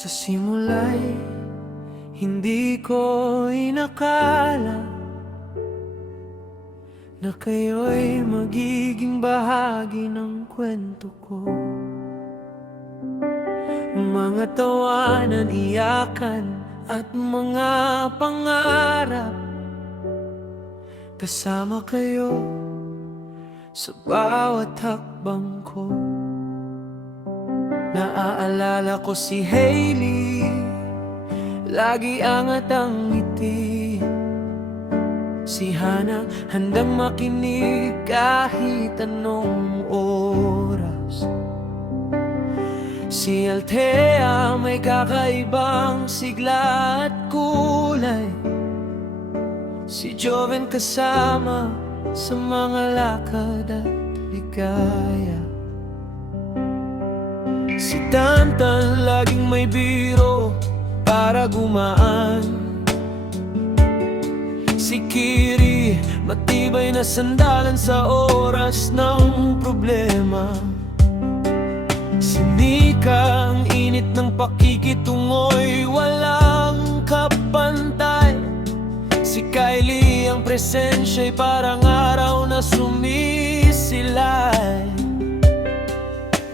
Sa simula'y hindi ko inakala na kayo'y magiging bahagi ng kwento ko. Mga tawanan, iyakan at mga pangarap, kasama kayo sa bawat hakbang ko. Naaalala ko si Hailey, lagi angat ang ngiti. Si Hana, handang makinig kahit anong oras. Si Althea, may kakaibang sigla at kulay. Si Joven, kasama sa mga lakad at ligaya. Si Tantan, laging may biro para gumaan. Si Kiri, matibay na sandalan sa oras ng problema. Si Nika, ang init ng pakikitungo'y walang kapantay. Si Kylie, ang presensya'y parang araw na sumisilay.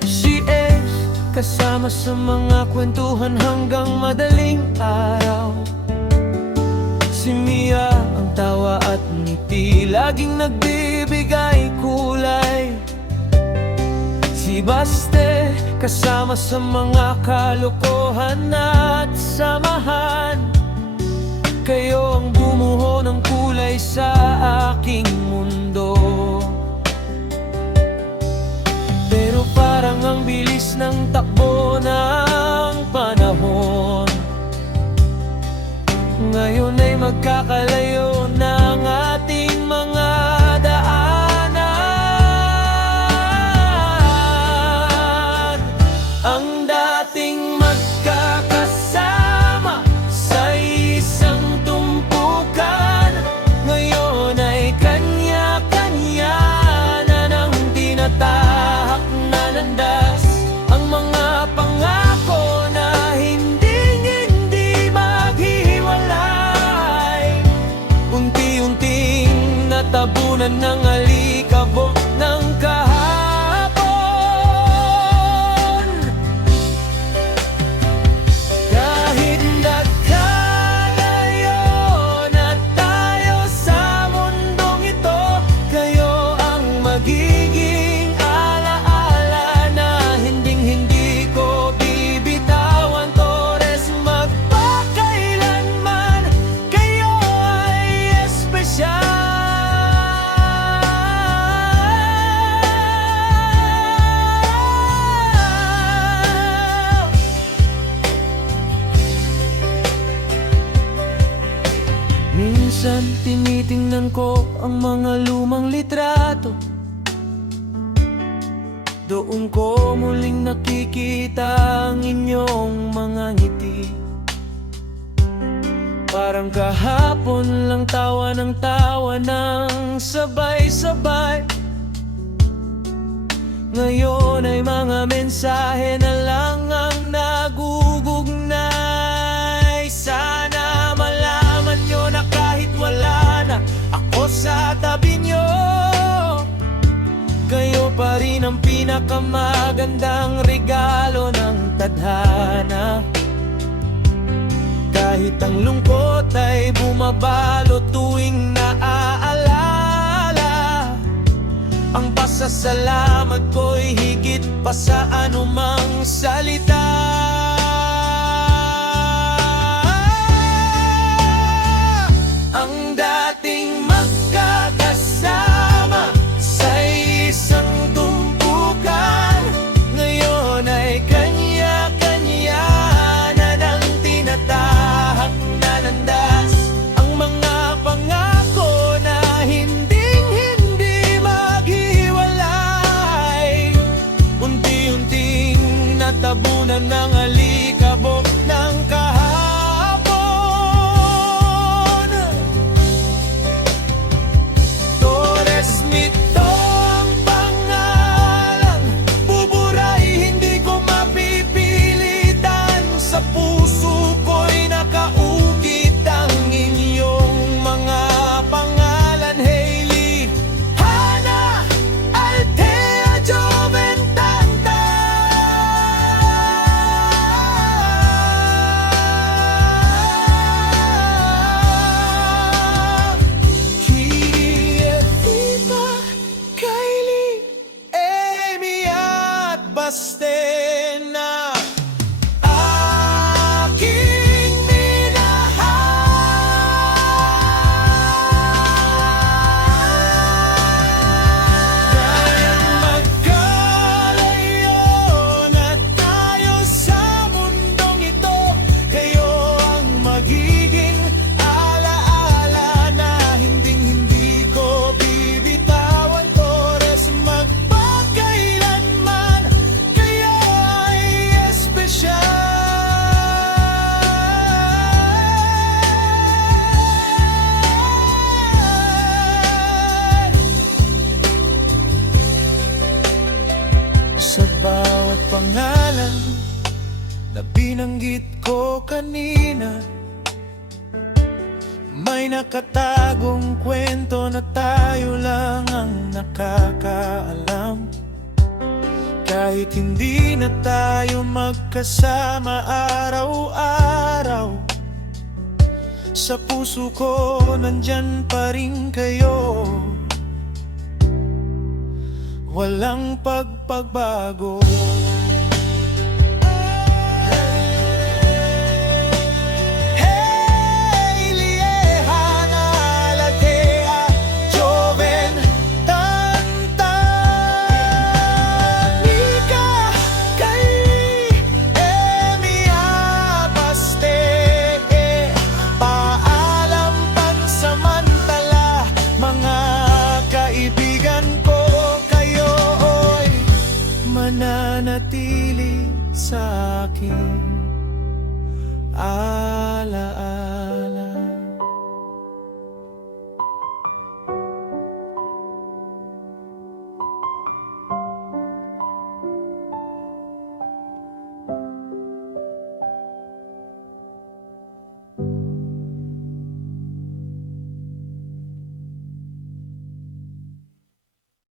Si Ace, kasama sa mga kwentuhan hanggang madaling araw. Si Mia, ang tawa at ngiti, laging nagbibigay kulay. Si Baste, kasama sa mga kalokohan at samahan. Kayo ang bumuho ng kulay sa aking mundo. Pero parang ang bilis ng takbo ng panahon, ngayon ay magkakalayo ng ating mga daanan. Ang dating magkakasama sa isang tumpukan, ngayon ay kanya-kanya na ng tinatahak na landas. Ang mga pangako na hindi maghiwalay, unti-unting natabunan ng alikabok ng kahapon. Kahit nagkalayo na tayo sa mundong ito, kayo ang magiging alaala na hinding-hindi ko bibitawan. Torres, magpakailanman kayo ay espesyal. Minsan tinitingnan ko ang mga lumang litrato. Doon ko muling nakikita ang inyong mga ngiti. Parang kahapon lang tawa ng sabay-sabay. Ngayon ay mga mensahe na lang ang nagugugnay. Sana malaman nyo na kahit wala na ako sa tabi nyo, kayo pa rin ang pinakamagandang regalo ng tadhana. Kahit ang lungkot ay bumabalo tuwing naaalala, ang pasasalamat ko'y higit pa sa anumang salita. Ang dating magkakasama sa isang tumpukan, ngayon ay kanya-kanya na ng tinatahak na landas. Ang mga pangako na hinding-hindi maghiwalay, unti-unting natabunan ng puso ko'y nakaukit ang inyong mga pangalan. Hailey, Hannah, Althea, Joven, Tanta. Kitty, Efima, Kylie, Amy at Bastena. Aking minahal, kayang magkalayo na tayo sa mundong ito. Kayo ang magiging alaala na hinding-hindi ko bibitawan. Torres, magpakailanman kayo ay espesyal. Sa bawat pangalan na binanggit ko kanina, may nakatagong kwento na tayo lang ang nakakaalam. Kahit hindi na tayo magkasama araw-araw, sa puso ko nandyan pa rin kayo. Walang pagbabago. Hailey, Hannah, Althea, Joven, Tanta, Mika, Kylie, Amy, Baste. Paalam pansamantala, mga kaibigan ko. Kayo'y mananatili sa aking alaala.